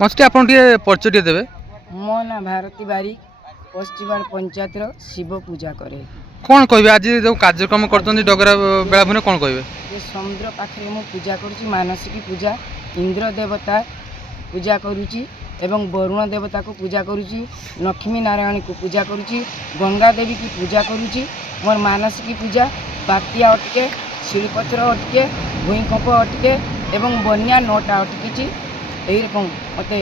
मस्ती आप परिचय देवे। मो ना भारती बारिक पश्चिमबाड़ पंचायत शिव पूजा करे। कौन कहे आज जो कार्यक्रम कर डगरा बेलाभूमि कौन कहे? ये समुद्र पाखे मु पूजा करुँची मानसिक पूजा इंद्र देवता पूजा करुँची एवं वरुण देवता को पूजा करुँची लक्ष्मी नारायण को पूजा करुँची गंगा देवी की पूजा करुँची। मोर मानसिक पूजा बात्या अटके शिलपथर अटके भूईकंप अटके एवं बनिया 9टा अटकी यही रकम मत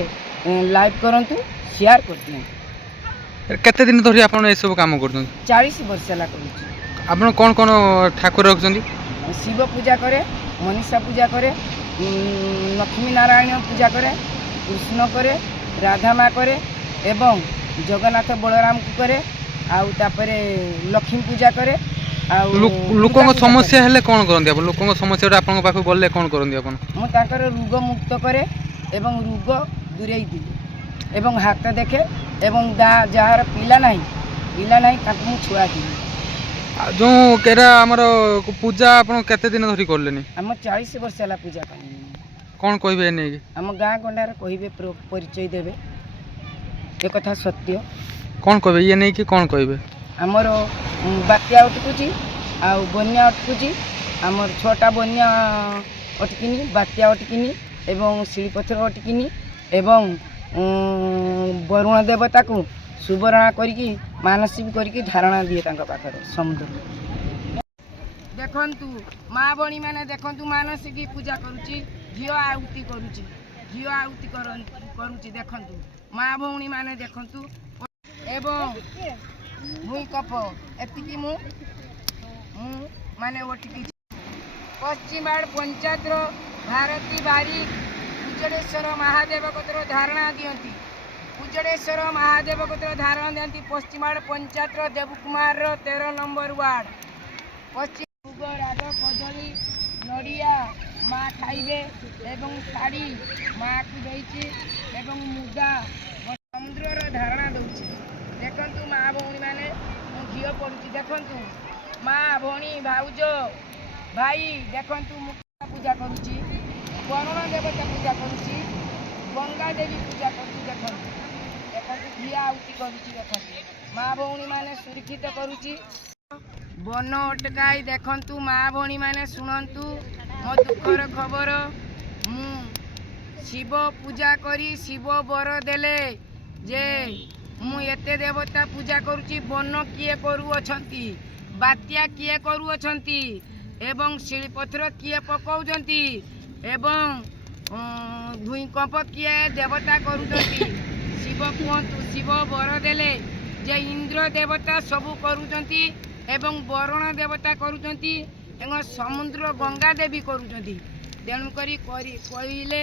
लाइव करंतु शेयर कर दिखाँ। केते दिन धरी आप सब कम कर 40 वर्ष है कर। आप कौन कौन ठाकुर रखुच्च? शिव पूजा करे, मनीषा पूजा करे, लक्ष्मी नारायण पूजा करे, कृष्ण करे, राधा माँ करे एवं जगन्नाथ बलराम को करे आउे लक्ष्मी पूजा करे। लोक समस्या हेले कौन करते? लोक समस्या आप गले कौन करते? मुझे रोग मुक्त करे एवं रोग दूरे दिए एवं हाथ देखे एवं गाँ जार पिला नहीं छुआ दी जो केरा आमर पूजा आप केते दिन धरी करले? आम 40 वर्ष है पूजा करें। कौन कहे नहीं आम गाँ गंडार कहे परिचय देवे एक कथा सत्य। कौन कहे ये नहीं कि कौन कहे? आमर बात्या अटकुची आ बन्या अटकुची आमर 6टा बन्या अटकिनी बात्या अटकिनी एवं शिलपथर अटकिनी एवं वरुण देवता को सुवर्ण करी मानसिक करी धारणा दिए पाखर समुद्र। देखंतु माँ भणी मैंने देखंतु मानसिक पूजा करुची झील आहुति करुची झील आहुति करुची देखंतु माँ भौणी मैंने देखंतु एवं भूईकंप एतिकी मु माने ओटिकी पश्चिमबाड़ पंचायत भारती बारिक उजड़ेश्वर महादेव कतर धारणा दियंती उजड़ेश्वर महादेव कतर धारणा दियंती पश्चिमबाड़ पंचायत देवकुमार 13 नंबर वार्ड पश्चिम राज कदली नड़िया माँ खाइबे एवं शाड़ी माँ को देइछि एवं मुदा समुद्र धारणा दउछि। देखंतु माँ भौणी माने झील पड़ुछि देखंतु माँ भौणी भाउज भाई देखंतु मुक्ता पूजा करुछि वरुण देवता पूजा करुछि गंगा देवी पूजा करुछि देखंतु देखंतु झील आहुति करुछि देखंतु माँ भौणी माने सुरक्षित करुछि बन अटकाई देखंतु माँ भौणी माने सुनंतु मो दुखर खबर मु शिव पूजा करी शिव बर देले जे मु एते देवता पूजा करुछि बन किए करू अछंती बात्या किए करू अछंती एवं शिलपथर किए पकाउछंती एवं भूईकंप किए देवता करुछंती शिव कहतु शिव बर देले जे इंद्र देवता सबू करुछंती एवं वरुण देवता करुछंती एवं समुद्र गंगा देवी करुछंती तेणु करी कहले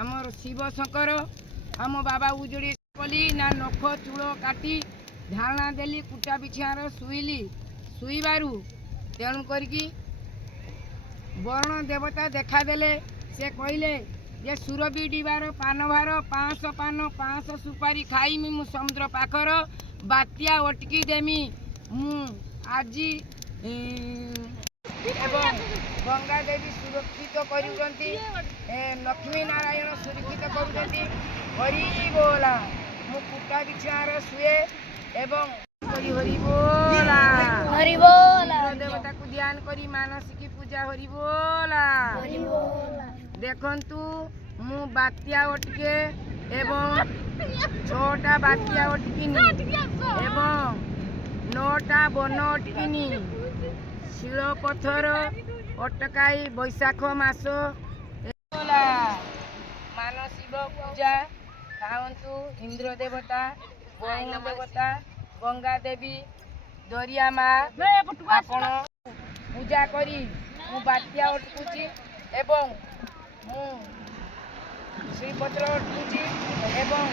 आमर शिव शंकर आम बाबा उजड़ी कली ना नख चूल काटी धारणा देली कुटा बिछार शुईली शुईबारू तेणु करी वरुण देवता देखा देले से कहले जे सुरभि डिबार पान भार 500 पान 500 सुपारी खाइमी मु समुद्र पाखर बात्या अटकी देमी मु आज एवं गंगा देवी सुरक्षित करुँच लक्ष्मी नारायण सुरक्षित करुँच हरि बोला मु कुटा बिछार शुए एवं हरि बोला हरि बोला देवता को ध्यान करी मानसिक पूजा हरि बोला देखंतु मु बात्या अटके एवं 6टा बात्या अटकिनी एवं 9टा बन अटकिनी शिल पथर अटकाई बैशाख मास मानसिक पूजा खावंतु इंद्र देवता वरुण देवता गंगा देवी दरिया माँ आपण पूजा करी मु बात्या अटकुची एवं मु श्रीपत्र अटकुची एवं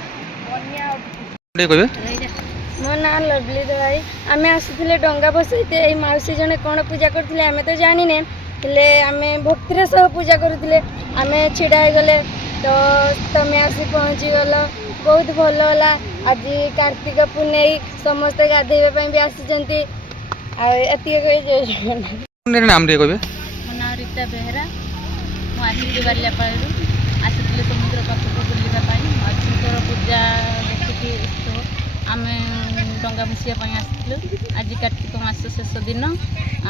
बन्या अटकुची। मो ना लवली भाई आम आसुले डंगा बसैते मौसी जने कौन पूजा करते आम तो जाने आम भक्तिर सह पूजा करुले आम छिड़ा गले तो तमें आसी पहुँची गल बहुत भल है। आज कार्तिक पूर्णई समस्ते गाधेवाई भी आसी नाम कहे? मो ना रीता बेहरा मुझे बालियापाड़ आसी समुद्र पाखक बुलवाई ମିଶିବା ପାଇଁ ଆସିଥିଲୁ। ଆଜି କାର୍ତ୍ତିକ ମାସ ଶେଷ ଦିନ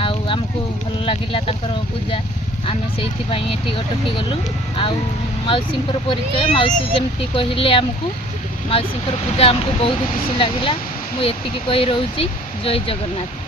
ଆଉ ଆମକୁ ଭଲ ଲାଗିଲା ତାଙ୍କର ପୂଜା। ଆମେ ସେଇଥିପାଇଁ ଏଠି ଅଟକି ଗଲୁ। ଆଉ ମାଉସୀଙ୍କର ପରିଚୟ, ମାଉସୀ ଯେମିତି କହିଲେ ଆମକୁ, ମାଉସୀଙ୍କର ପୂଜା ଆମକୁ ବହୁତ ଖୁସି ଲାଗିଲା। ମୁଁ ଏତିକି କହି ରହୁଛି। ଜୟ ଜଗନ୍ନାଥ।